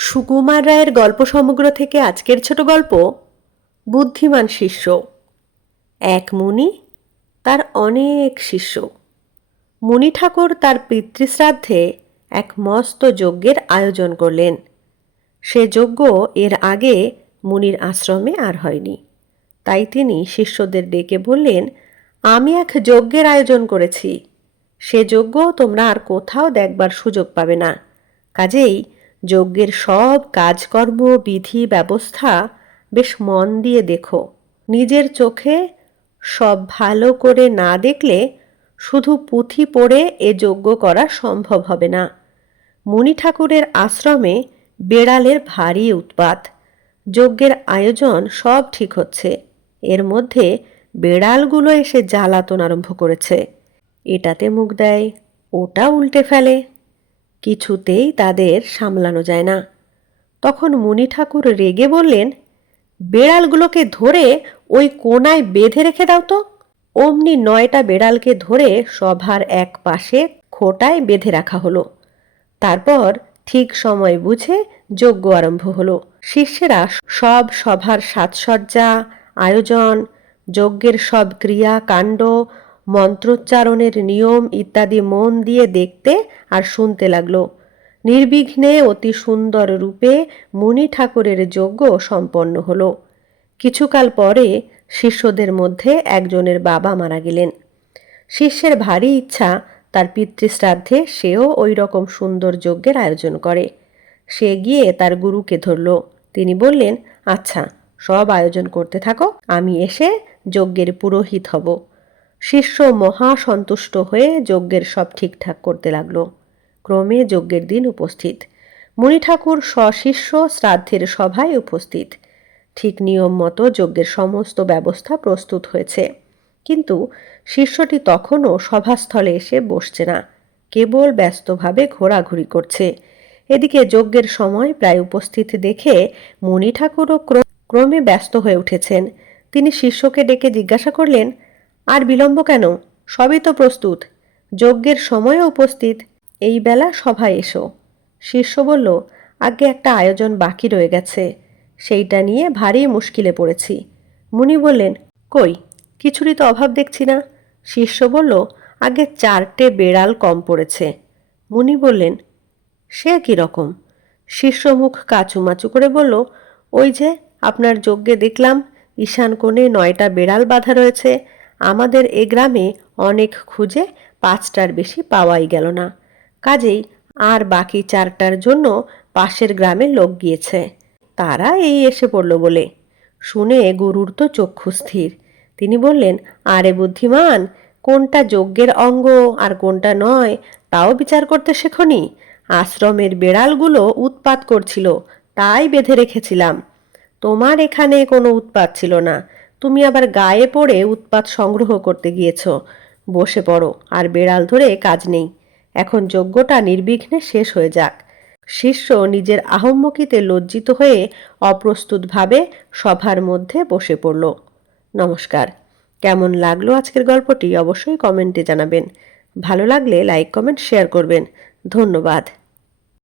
সুকুমার রায়ের গল্প সমগ্র থেকে আজকের ছোট গল্প, বুদ্ধিমান শিষ্য। এক মুনি, তার অনেক শিষ্য। মুনি ঠাকুর তার পিতৃশ্রাদ্ধে এক মস্ত যজ্ঞের আয়োজন করলেন। সে যজ্ঞ এর আগে মুনির আশ্রমে আর হয়নি। তাই তিনি শিষ্যদের ডেকে বললেন, আমি এক যজ্ঞের আয়োজন করেছি। সে যজ্ঞ তোমরা আর কোথাও দেখবার সুযোগ পাবে না। কাজেই যজ্ঞের সব কাজকর্ম, বিধি, ব্যবস্থা বেশ মন দিয়ে দেখো। নিজের চোখে সব ভালো করে না দেখলে শুধু পুঁথি পড়ে এ যজ্ঞ করা সম্ভব হবে না। মুনি ঠাকুরের আশ্রমে বেড়ালের ভারী উৎপাত। যজ্ঞের আয়োজন সব ঠিক হচ্ছে। এর মধ্যে বেড়ালগুলো এসে জ্বালাতন আরম্ভ করেছে। এটাতে মুখ দেয়, ওটা উল্টে ফেলে। কিছুতেই তাদের সামলানো যায় না। তখন মুনি ঠাকুর রেগে বললেন, বেড়ালগুলোকে ধরে ওই কোনায় বেঁধে রেখে দাও তো। অমনি নয়টা বেড়ালকে ধরে সভার এক পাশে খোটায় বেঁধে রাখা হলো। তারপর ঠিক সময় বুঝে যজ্ঞ আরম্ভ হলো। শিষ্যেরা সব সভার সাজসজ্জা, আয়োজন, যজ্ঞের সব ক্রিয়া, কাণ্ড মন্ত্রোচ্চারণের নিয়ম ইত্যাদি মন দিয়ে দেখতে আর শুনতে লাগল। নির্বিঘ্নে অতি সুন্দর রূপে মুনি ঠাকুরের যজ্ঞ সম্পন্ন হলো। কিছুকাল পরে শিষ্যদের মধ্যে একজনের বাবা মারা গেলেন। শিষ্যের ভারী ইচ্ছা, তার পিতৃশ্রাদ্ধে সেও ওই রকম সুন্দর যজ্ঞের আয়োজন করে। সে গিয়ে তার গুরুকে ধরল। তিনি বললেন আচ্ছা সব আয়োজন করতে থাকো, আমি এসে যজ্ঞের পুরোহিত হব। শিষ্য মহা সন্তুষ্ট হয়ে যজ্ঞের সব ঠিকঠাক করতে লাগল। ক্রমে যজ্ঞের দিন উপস্থিত। মুনি ঠাকুর সশিষ্য শ্রাদ্ধের সভায় উপস্থিত। ঠিক নিয়ম মতো যজ্ঞের সমস্ত ব্যবস্থা প্রস্তুত হয়েছে। কিন্তু শিষ্যটি তখনও সভাস্থলে এসে বসছে না। কেবল ব্যস্তভাবে ঘোরাঘুরি করছে। এদিকে যজ্ঞের সময় প্রায় উপস্থিত দেখে মুনি ঠাকুরও ক্রমে ব্যস্ত হয়ে উঠেছেন। তিনি শিষ্যকে ডেকে জিজ্ঞাসা করলেন আর বিলম্ব কেন? সবই তো প্রস্তুত। যজ্ঞের সময়ও উপস্থিত। এই বেলা সভায় এসো। শিষ্য বলল, আগে একটা আয়োজন বাকি রয়ে গেছে। সেইটা নিয়ে ভারী মুশকিলে পড়েছি। মুনি বললেন, কই, কিছুরই তো অভাব দেখছি না। শিষ্য বলল, আগে চারটে বেড়াল কম পড়েছে। মুনি বললেন, সে কি রকম? শিষ্য মুখ কাচুমাচু করে বলল, ওই যে, আপনার যজ্ঞে দেখলাম, ঈশান কোণে নয়টা বেড়াল বাঁধা রয়েছে। আমাদের এ গ্রামে অনেক খুঁজে পাঁচটার বেশি পাওয়াই গেল না। কাজেই আর বাকি চারটার জন্য পাশের গ্রামে লোক গিয়েছে। তারা এই এসে পড়ল বলে। শুনে গুরুর তো চক্ষু স্থির। তিনি বললেন, আরে বুদ্ধিমান, কোনটা যজ্ঞের অঙ্গ আর কোনটা নয়, তাও বিচার করতে শেখনি? আশ্রমের বেড়ালগুলো উৎপাত করছিল, তাই বেঁধে রেখেছিলাম। তোমার এখানে কোনো উৎপাত ছিল না। তুমি আবার গায়ে পড়ে উৎপাত সংগ্রহ করতে গিয়েছ। বসে পড়ো, আর বেড়াল ধরে কাজ নেই। এখন যজ্ঞটা নির্বিঘ্নে শেষ হয়ে যাক। শিষ্য নিজের আহম্মকিতে লজ্জিত হয়ে অপ্রস্তুতভাবে সভার মধ্যে বসে পড়ল। নমস্কার। কেমন লাগল আজকের গল্পটি অবশ্যই কমেন্টে জানাবেন। ভালো লাগলে লাইক, কমেন্ট, শেয়ার করবেন। ধন্যবাদ।